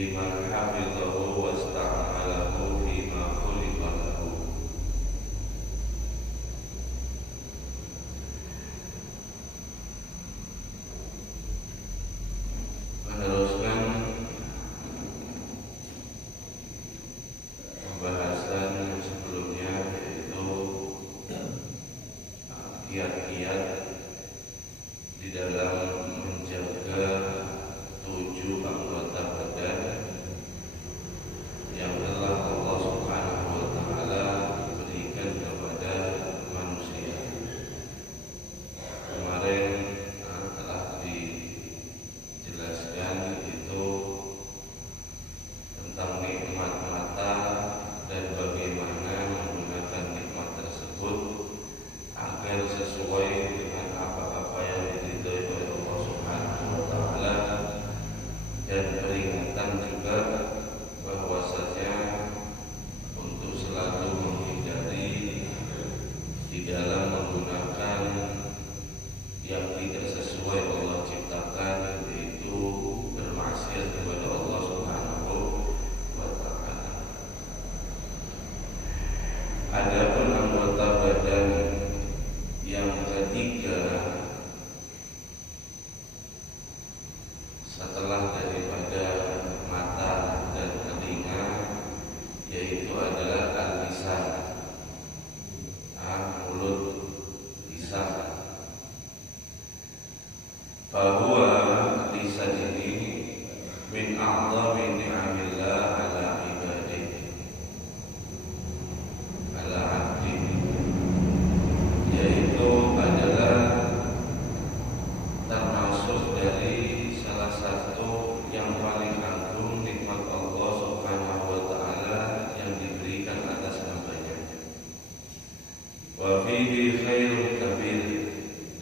liman hafidhahu wasta'malahu fima khuliqa lahu. Meneruskan pembahasan yang sebelumnya, yaitu kiat-kiat di dalam menjaga 7 anggota badan yang telah Allah Subhanahu wa Ta'ala berikan kepada manusia. Kemarin telah dijelaskan itu tentang nikmat mata dan bagaimana menggunakan nikmat tersebut agar sesuai dengan apa-apa yang diridhoi oleh Allah Subhanahu wa Ta'ala, dan peringatan juga bahwasanya untuk selalu menghindari di dalam menggunakan yang tidak sesuai Allah ciptakan, yaitu bermaksiat kepada Allah Subhanahu wa Ta'ala. Adapun anggota badan yang ketiga setelah daripada mata dan telinga, yaitu adalah al-lisan, mulut, lisan. Bahwa lisan ini min a'zami ni'amillah ala ibadihi, ala abdihi, yaitu adalah termasuk dari salah satu yang paling agung nikmat Allah Subhanahu wa Ta'ala yang diberikan atas hambanya. Wa fihi khairun kabir,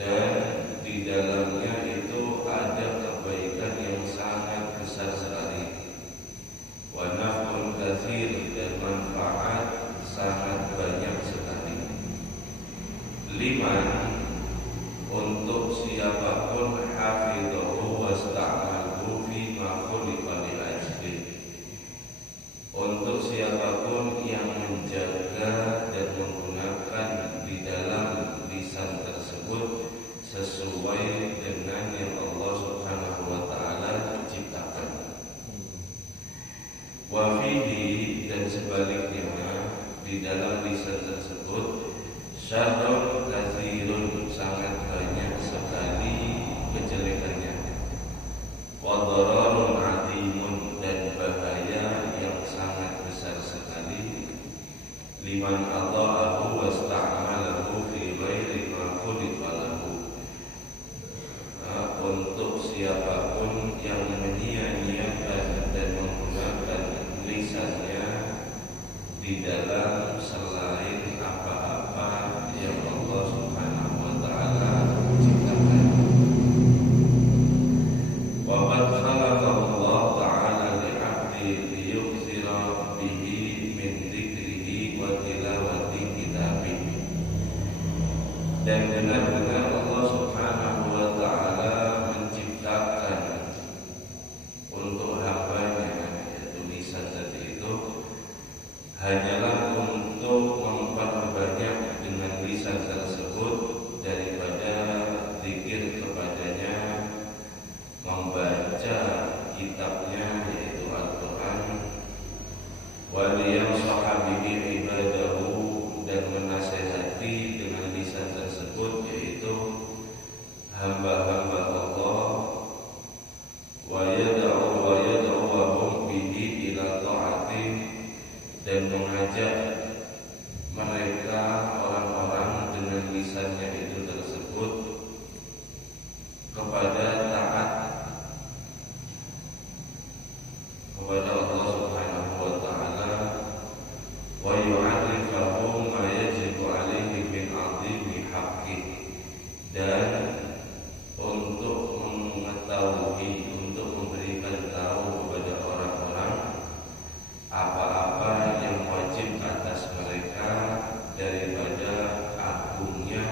dan di dalamnya itu ada kebaikan yang sangat besar sekali. Wa naf'un katsir, dan manfaat sangat banyak sekali. Liman, untuk siapapun hafidhahu wasta'malahu fima khuliqa li ajli, untuk siapapun yang menjaga dan menggunakan di dalam lisan tersebut sesuai dengan yang Allah Subhanahu wa Ta'ala ciptakan. Wa fihi, dan sebaliknya di dalam lisan tersebut syarrun katsirun, sangat banyak sekali kejelekannya. Wa dhararun 'azimun, dan bahaya yang sangat besar sekali. Liman adha'ahu wasta'malahu fi ghairi ma khuliqa lahu, untuk siapapun yang menyia-nyiakan dan menggunakan lisannya di dalam selain apa-apa yang Allah Subhanahu wa Ta'ala ciptakan. Wa qad khalaqa Allah Ta'ala li'abdi liyukthira bihi min dzikrihi wa tilawati kitabihi, dan benar-benar Allah Subhanahu wa Ta'ala menciptakan untuk hambanya, yaitu lisan tadi itu, hanyalah untuk memperbanyak dengan lisan tersebut daripada zikir kepadanya, membaca kitabnya yaitu Al-Quran, waliyamsaha bihi ibadahu, dan menasehati dengan lisan tersebut yaitu hamba-hamba Allah, wa yad'uhum bihi ila ta'atih, dan mengajak mereka orang-orang dengan lisannya itu tersebut kepada taat kepada Allah Subhanahu wa Ta'ala, wa yu'arrifahum ma yajibu 'alaihi min 'azimi haqqih, dan untuk mengetahui, untuk memberikan tahu kepada orang-orang apa-apa yang wajib atas mereka daripada agungnya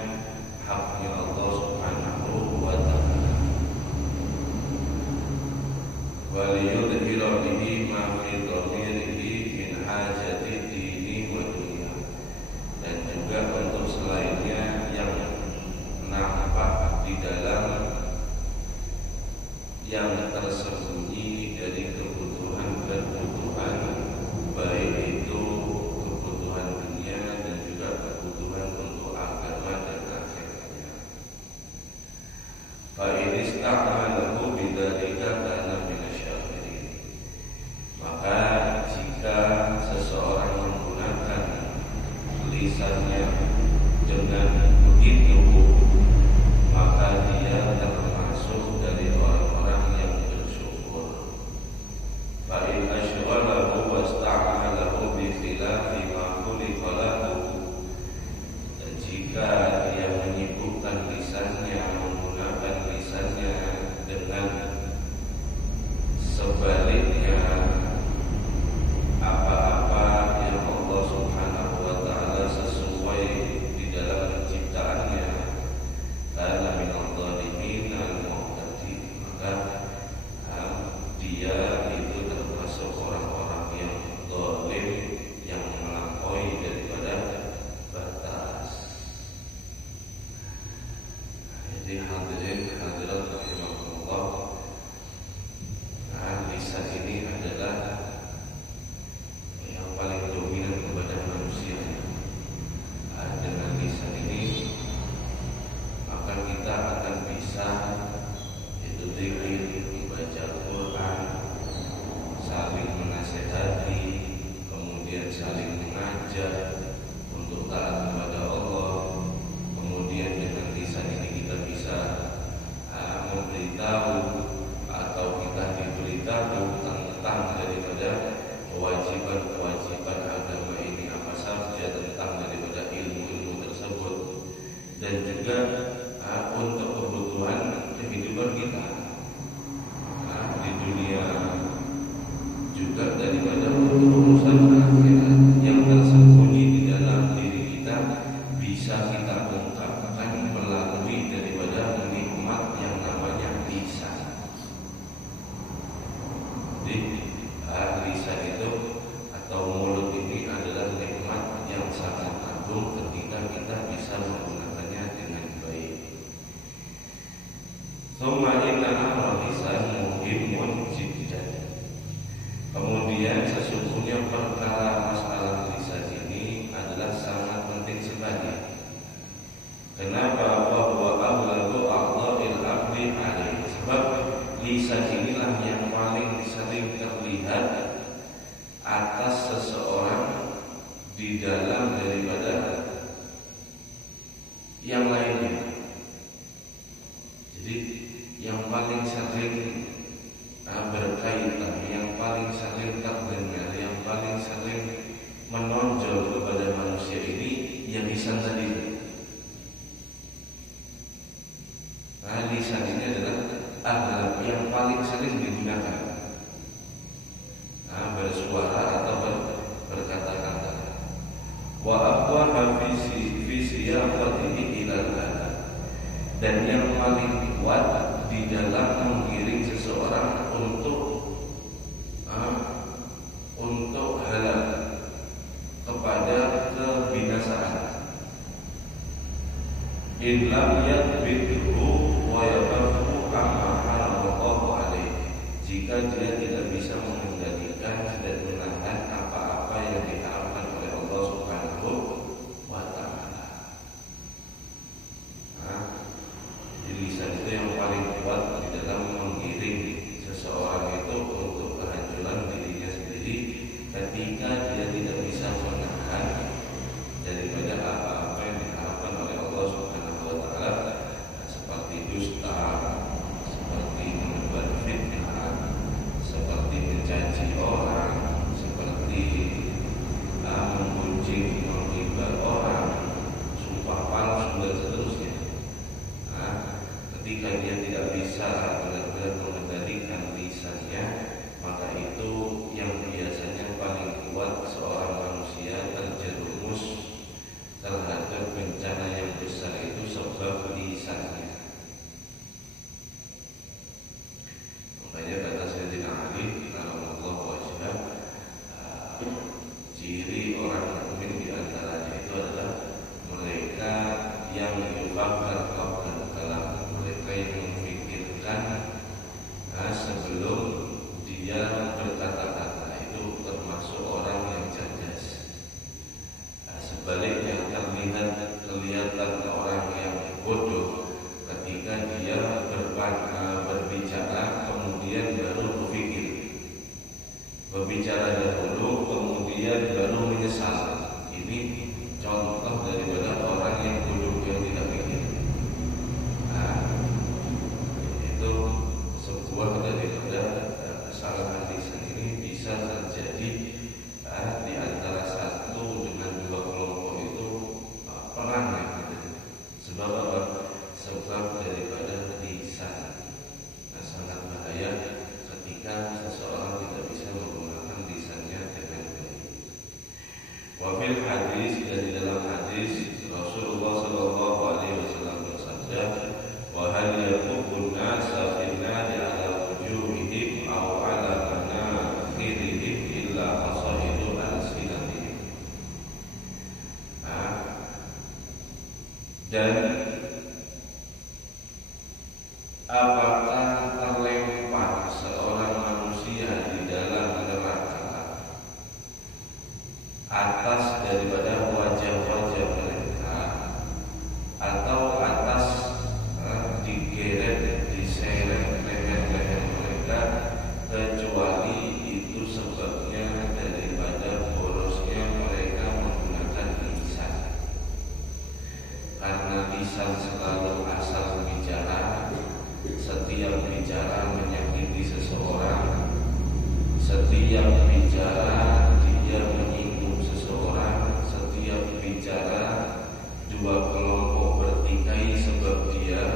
haknya Allah Subhanahu wa Ta'ala. Waliyudhira bihi dia itu termasuk orang-orang yang zalim, yang melampaui daripada batas. Jadi hadirin hadirat rahimakumullah, lisan ini adalah yang paling dominan kepada manusia. Dengan lisan ini maka kita akan bisa itu zikir, membaca Al-Quran, setiap bicara dia menyinggung seseorang, setiap bicara dua kelompok bertikai sebab dia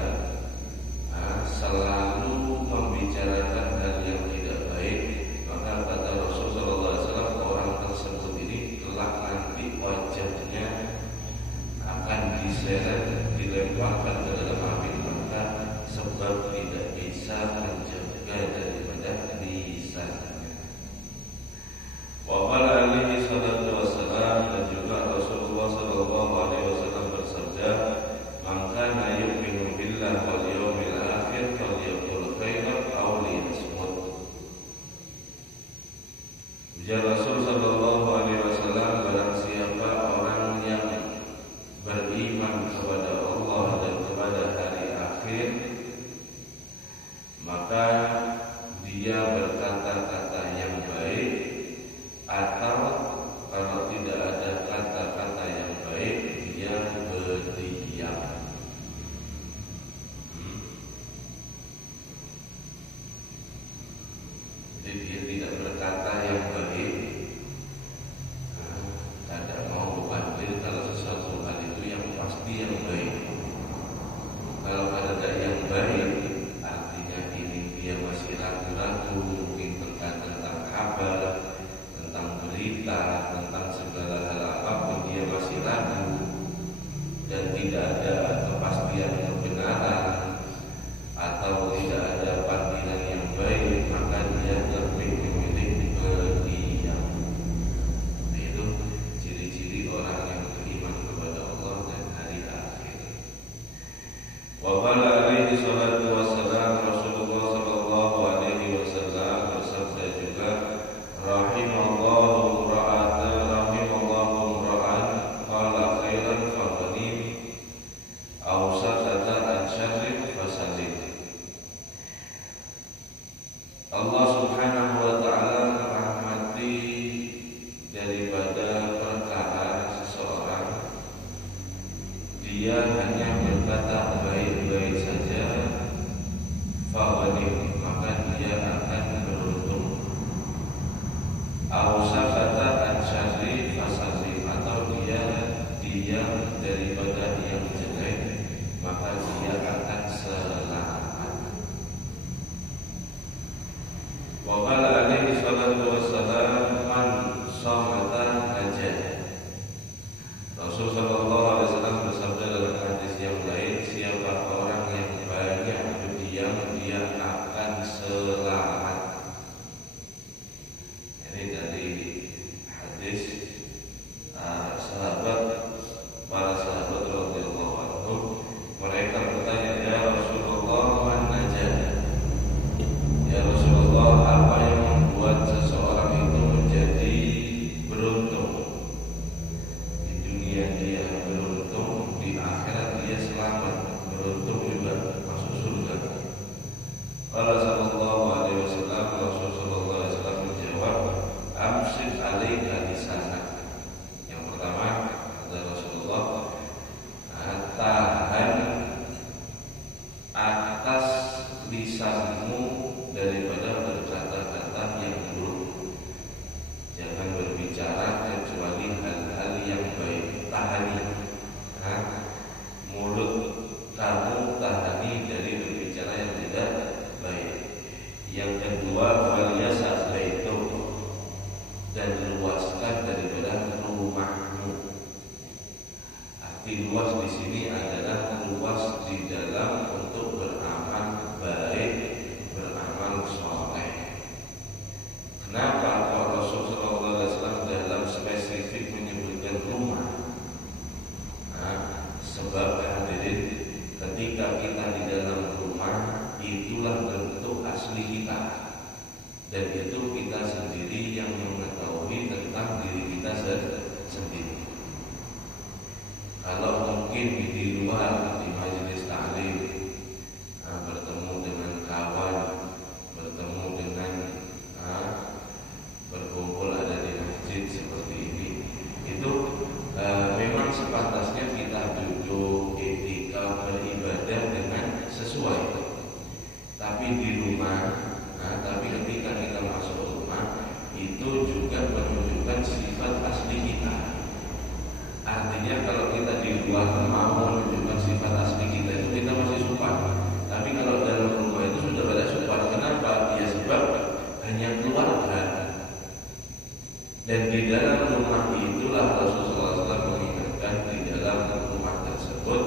selalu membicarakan hal yang tidak baik, maka kata Rasulullah SAW, orang tersebut ini kelak nanti wajahnya akan diseret, dilemparkan ke dalam api neraka sebab tidak bisa menjaga daripada lisannya. Wa qala alaihi salatu wassalam, dan juga Rasulullah sallallahu alaihi wasallam bersabda, "Man kana yu'minu billahi wal yawmil akhir falyaqul khairan aw liyasmut." Ujar Rasul sallallahu alaihi wasallam, barang siapa orang yang beriman kepada Allah dan kepada hari akhir, maka dia berkata-kata yang baik, atau kalau tidak ada kata-kata yang baik, dia berdiam. Jadi dia tidak berkata yang baik, tidak mau bandel kalau sesuatu hal itu yang pasti yang baik. Kalau ada yang baik, artinya ini dia masih ragu-ragu, mungkin tentang kabar, tentang berita, tentang segala hal apapun dia masih ragu dan tidak ada kepastian kebenaran atau tidak ada panggilan yang baik, maka dia lebih memilih berdiam. Itu ciri-ciri orang yang beriman kepada Allah dan hari akhir. Wa qala alaihi salatu wassalam, Rasulullah sallallahu alaihi wasallam bersabda juga, rahimallahu ra'an qala khairan faghanim aw sakata an syarrin fasalim. Allah subhanahu wa ta'ala merahmati daripada perkara seseorang, dia hanya berkata baik-baik saja, faghanim, maka dia akan beruntung. Aw sakata an syarrin fasalim, atau dia diam daripada yang jelek, maka dia akan selamat. Wa qala alaihi salatu wassalam, man samata najah. Rasul sallallahu alaihi wasallam bersabda dalam hadis yang lain, siapa orang yang banyak berdiam, dia akan selamat. Ini dari hadis para sahabat radhiyallahu anhum. Mereka bertanya, ya Rasulullah, man najah? Ya Rasulullah, apa yang membuat seseorang itu menjadi beruntung? Di dunia dia beruntung, di akhirat dia selamat, beruntung juga masuk surga. Qala sallallahu alaihi wasallam, Rasul sallallahu alaihi wasallam menjawab, amsik alaika lisanak. Yang pertama kata Rasulullah, tahan atas lisanmu daripada berkata-kata yang buruk. Jangan berbicara kecuali hal-hal yang baik. Tahani mulut kamu, tahani dari berbicara yang tidak baik. Yang kedua, waliyasa baitu, dan luaskan daripada rumahmu. Arti luas di sini adalah luas di dalam untuk beramal baik, beramal soleh. Kenapa kalau Rasulullah SAW dalam spesifik menyebutkan rumah? Sebab hadirin, ketika kita di dalam rumah, itulah bentuk asli kita, dan itu kita sendiri yang mengetahui tentang diri kita sendiri. Kalau mungkin di luar, di majelis ta'lim, bertemu dengan kawan, bertemu dengan berkumpul ada di masjid seperti ini, itu memang sepantasnya kita duduk etika beribadah dengan sesuai. Tapi di rumah, tapi ketika kita masuk rumah, Dan di dalam rumah itulah Rasulullah SAW mengingatkan di dalam rumah tersebut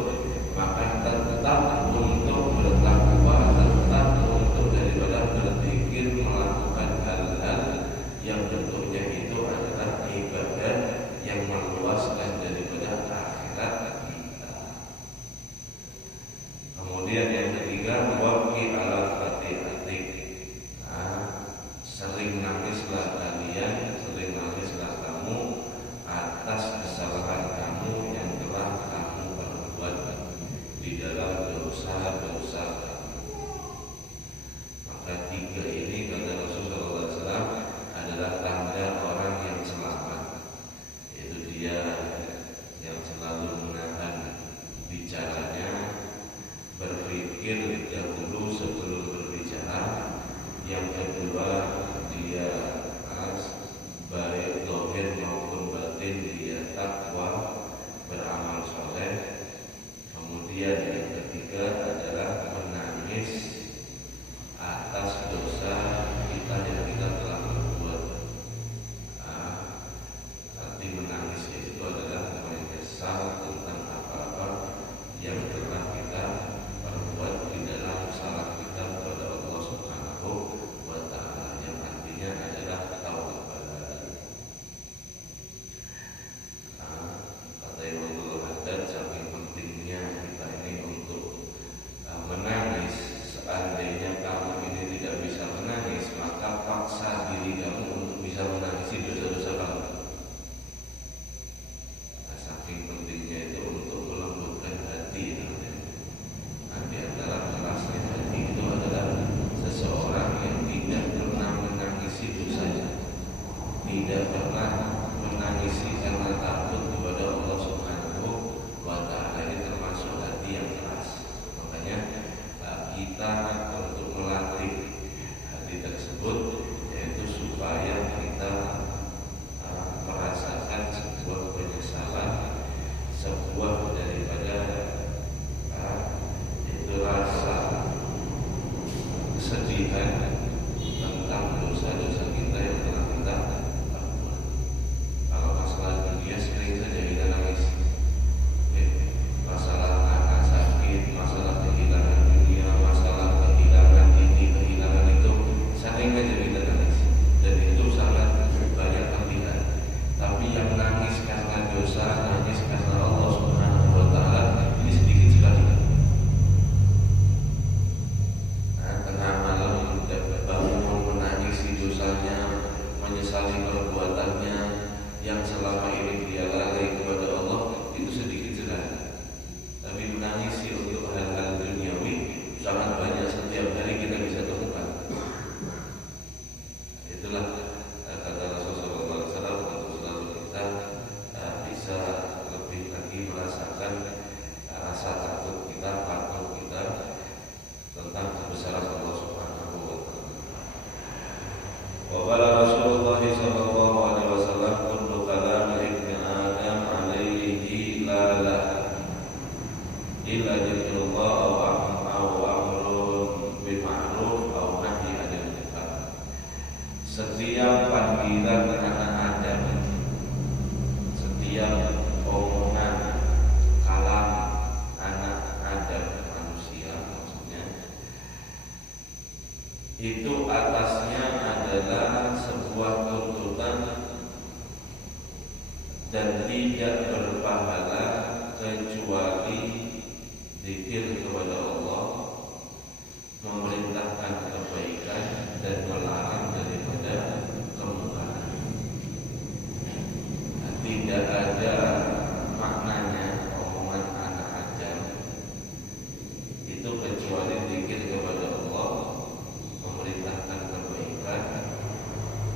maka tetap untuk bertakwa, tetap untuk daripada berzikir, melakukan hal-hal yang bentuknya itu adalah ibadah yang meluaskan daripada akhirat kita. Kemudian yang ketiga, waqi ala fatihatik. Sering nangislah kalian, sering nangislah kamu atas kesalahan kamu yang telah kamu perbuat di dalam dosa-dosa kamu. Maka tiga ini kata Rasulullah SAW adalah tanda orang yang selamat, yaitu dia yang selalu menahan bicaranya, berpikir dahulu sebelum berbicara. Yang kedua, dia baik zahir maupun batin dia takwa, beramal soleh. Kemudian yang ketiga adalah menangis atas dosa kita yang kita telah berbuat. Arti menangis itu adalah menyesal tentang apa-apa yang telah kita perbuat di dalam salah kita kepada Allah Subhanahu wa Ta'ala, yang artinya adalah taubat. Kata Imam Al-Haddad, saking pentingnya kita ini untuk menangis. Seandainya kamu ini tidak bisa menangis, maka paksa diri kamu untuk bisa menangisi dosa-dosa kamu. Saking pentingnya itu untuk melembutkan hati. Di antara kelasnya hati itu adalah seseorang yang tidak pernah menangisi dosanya, tidak pernah menangisi karena takut kepada Allah Subhanahu wa Ta'ala. Ini termasuk hati yang keras. Makanya kita untuk melatih hati tersebut, yaitu supaya kita merasakan sebuah penyesalan, sebuah daripada itu rasa kesedihan tentang dosa-dosa kita yang telah kita perbuat. Kalau masalah dunia sering saja kita nangis, masalah anak sakit, masalah kehilangan dunia, masalah kehilangan ini, kehilangan itu, sering saja kita nangis. Dan itu sangat banyak terlihat. Tapi yang nangis karena dosa, nangis karena Allah Subhanahu wa Ta'ala, ini sedikit sekali. Tengah malam bangun menangisi dosanya, menyesali perbuatannya yang selama ini dia lalai kepada Allah, itu sedikit sekali. Tapi menangisi untuk hal-hal duniawi sangat banyak, setiap hari kita bisa temukan. Itulah kata Rasulullah SAW, untuk selalu kita bisa lebih lagi merasakan rasa takut kita, takut kita tentang kebesaran Allah Subhanahu wa Ta'ala. Wa qala Rasulullah sallallahu alaihi wasallam, kullu kalam ibni Adam alaihi la illa dzikrullah aw amrun bil ma'ruf aw nahy 'anil munkar. Setiap panggilan anak Adam, setiap omongan kalam anak Adam, manusia maksudnya, itu atasnya adalah sebuah tuntutan dan tidak berpahala kecuali zikir kepada Allah, memerintahkan kebaikan dan melarang daripada kemungkaran. Tidak ada maknanya omongan anak Adam itu kecuali zikir kepada Allah, memerintahkan kebaikan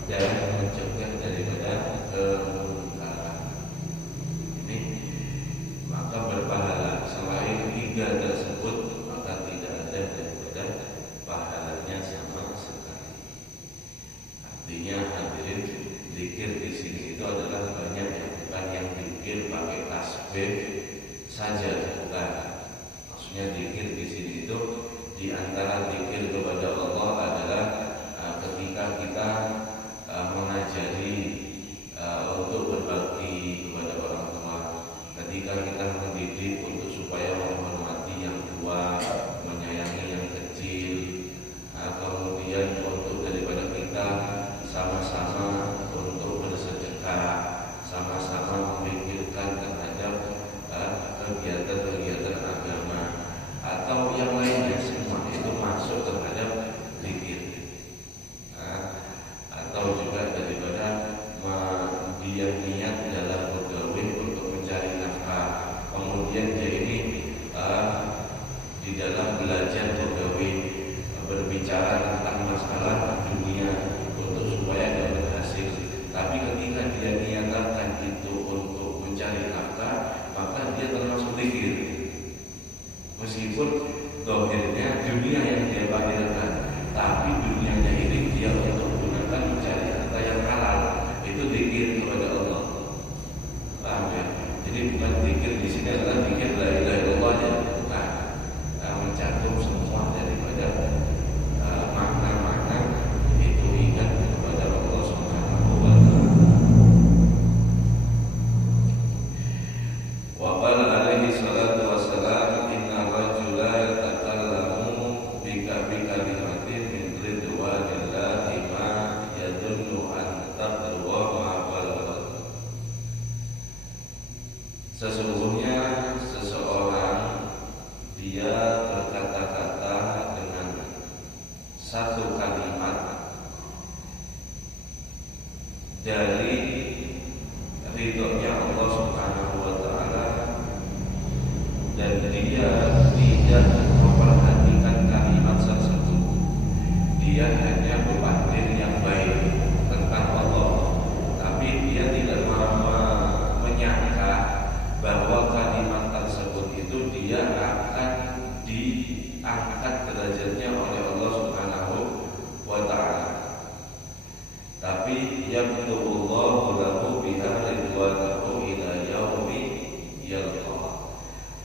dan mencegah daripada kemungkaran. Ini maka berpahala. Selain tiga tersebut, maka tidak ada daripada pahalanya sama sekali. Artinya hadirin, zikir di sini itu adalah banyak ya, bukan yang zikir pakai tasbih saja, bukan. Maksudnya zikir di sini itu di antara zikir kepada Allah adalah ketika kita mengajari Sesungguhnya seseorang dia berkata-kata dengan satu kalimat dari ridhonya Allah Subhanahu wa ta'ala, dan dia tidak memperhatikan kalimat tersebut. Dia hanya berpikir yang baik tentang Allah, tapi dia tidak menyangka bahwa kalimat tersebut itu dia akan diangkat derajatnya oleh Allah Subhanahu wa ta'ala. Tapi yaqulullahu lahu biha ridwanahu ila yaumi yalqa.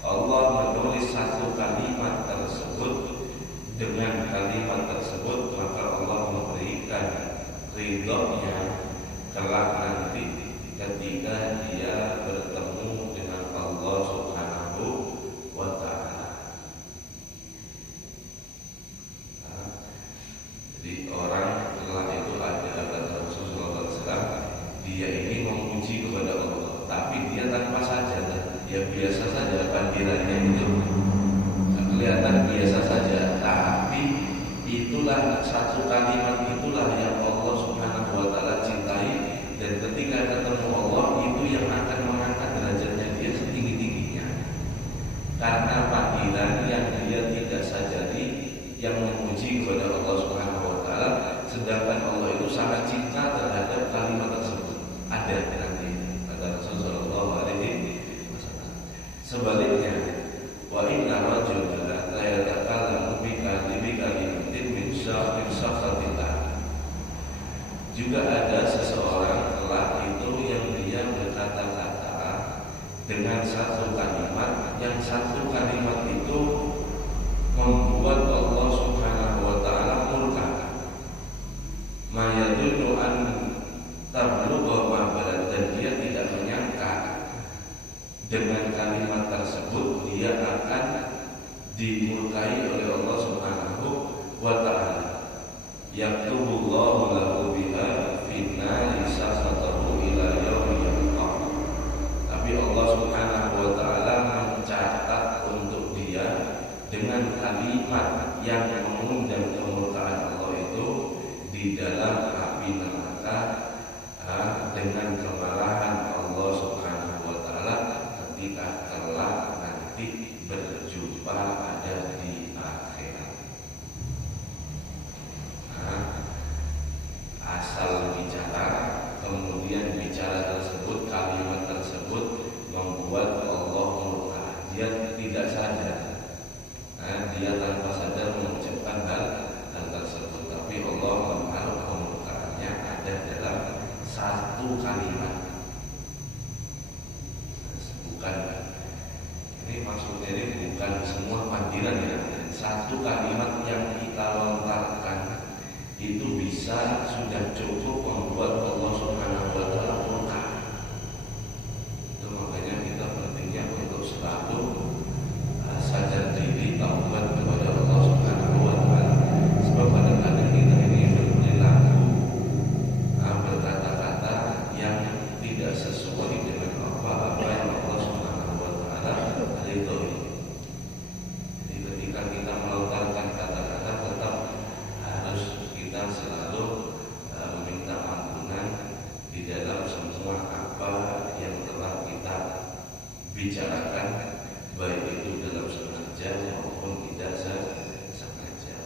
Allah menulis satu kalimat tersebut, dengan kalimat tersebut maka Allah memberikan ridhonya kelak nanti ketika dia bertemu dengan Allah Subhanahu wa ta'ala. Jadi orang kelak itu ada kata Rasulullah SAW, dia ini memuji kepada Allah, tapi dia tanpa sajadah, ya biasa saja panggilannya itu, kelihatan biasa saja, tapi itulah satu kalimat itulah yang Allah Subhanahu wa ta'ala cintai, dan ketika ketemu Allah itu yang akan mengangkat derajatnya dia setinggi-tingginya, karena panggilan yang dia tidak sadari yang memuji kepada Allah Subhanahu wa ta'ala, sedangkan Allah itu sangat cinta terhadap kalimat tersebut. Ada nanti kata Rasulullah SAW. Sebaliknya, wa inna rajulan la yatakallamu bi kalimatin min syafaqatillah. Juga ada seseorang kelak itu yang dia berkata-kata dengan satu kalimat, yang satu kalimat itu membuat Allah Subhanahu wa ta'ala murka. Ma yadullu an tablugha ma balad, dan dia tidak menyangka dengan kalimat tersebut dia akan dimurkai oleh Allah Subhanahu wa ta'ala. Yaktubullahu lahu biha finna lisafatahu ila yaumi yalqa. Tapi Allah Subhanahu wa ta'ala mencatat untuk dia dengan kalimat yang mengundang kemurkaan Allah itu di dalam api neraka, dengan kemarahan Allah Subhanahu wa ta'ala ketika kelak nanti berjumpa ada di akhirat. Asal bicara, kemudian bicara tersebut, kalimat tersebut membuat Allah murka. Dia tidak sadar, dia tanpa sadar mengucapkan hal tersebut, tapi Allah menaruh kemurkaannya ada dalam satu kalimat. Bukan, ini maksudnya ini bukan semua panggilan ya. Satu kalimat yang kita lontarkan itu bisa sudah cukup membuat Allah Subhanahu wa ta'ala murka. Itu makanya kita pentingnya untuk selalu sadar diri, taubat kepada Allah Subhanahu wa ta'ala. Sebab kadang-kadang kita ini berperilaku, berkata-kata yang tidak sesuai dengan apa yang Allah Subhanahu wa ta'ala ridhoi. Jadi ketika kita melontarkan kata-kata, tetap harus kita selalu meminta ampunan di dalam semua apa yang telah kita bicarakan, baik itu dalam sengaja maupun tidak sengaja.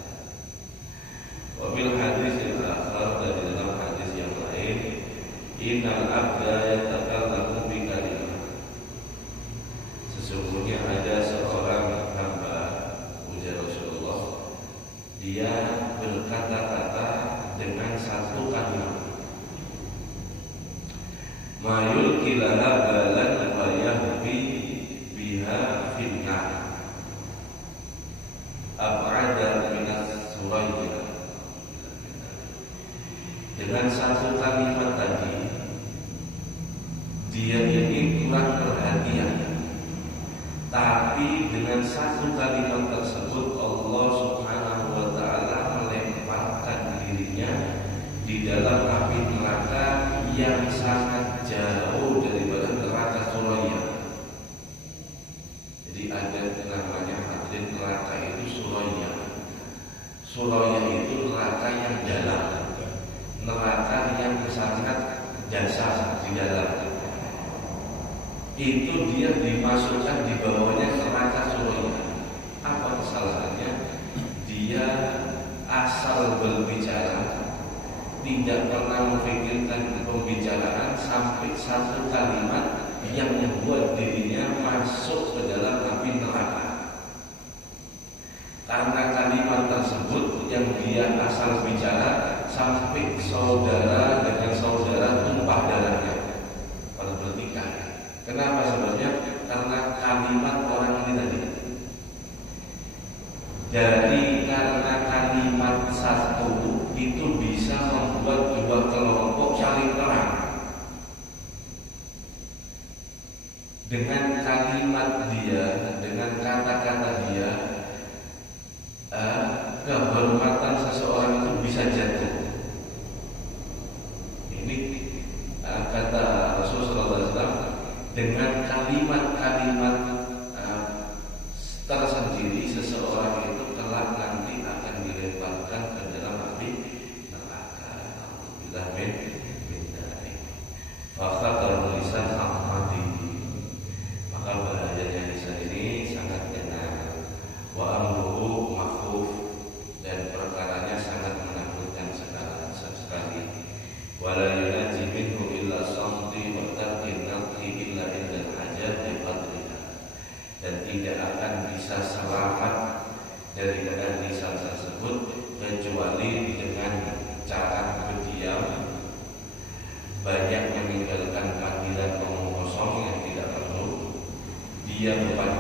Wabil hadis yang akhir, dari dalam hadis yang lain, innal abda yatakallamu bi kalimah. Sesungguhnya ada seorang hamba, ujar Rasulullah, dia berkata-kata dengan satu kalimat. Mayul kilaha balan wa yahbi biha finnar ab'ada minas suraya. Dengan satu kalimat tadi, dia ini kurang perhatian, tapi dengan satu kalimat tersebut Allah Subhanahu wa ta'ala melemparkan dirinya di dalam api neraka yang sangat jauh daripada neraka Suraya. di dalam. Itu dia dimasukkan di bawahnya neraka Suroya. Apa kesalahannya? Dia asal berbicara, tidak pernah memikirkan pembicaraan sampai satu kalimat yang membuat dirinya masuk ke dalam api neraka. Karena kalimat tersebut yang dia asal bicara sampai saudara dengan saudara tumpah darahnya pada bernikah. Kenapa sebabnya? Karena kalimat orang ini tadi. Jadi karena kalimat satu itu bisa membuat dua kelompok saling perang. Dengan kalimat dia, dengan kata-kata dia, kehormatan seseorang itu bisa jatuh. Ini kata Rasulullah SAW, dengan kalimat-kalimat tersendiri seseorang itu kelak nanti akan dilemparkan ke dalam api neraka. Alhamdulillah min dari. Fakhatar lisan ahmadi. Maka bahayanya lisan ini sangat benar. Wa amruhu makhuf, dan perkaranya sangat menakutkan sekali. Wala yunaji minhu illa samti wa tarkin nafhi illa indal hajat li fadliha. Dan tidak akan bisa selamat dari lisan tersebut kecuali dengan cara berdiam, banyak meninggalkan panggilan omong kosong yang tidak perlu, diam pada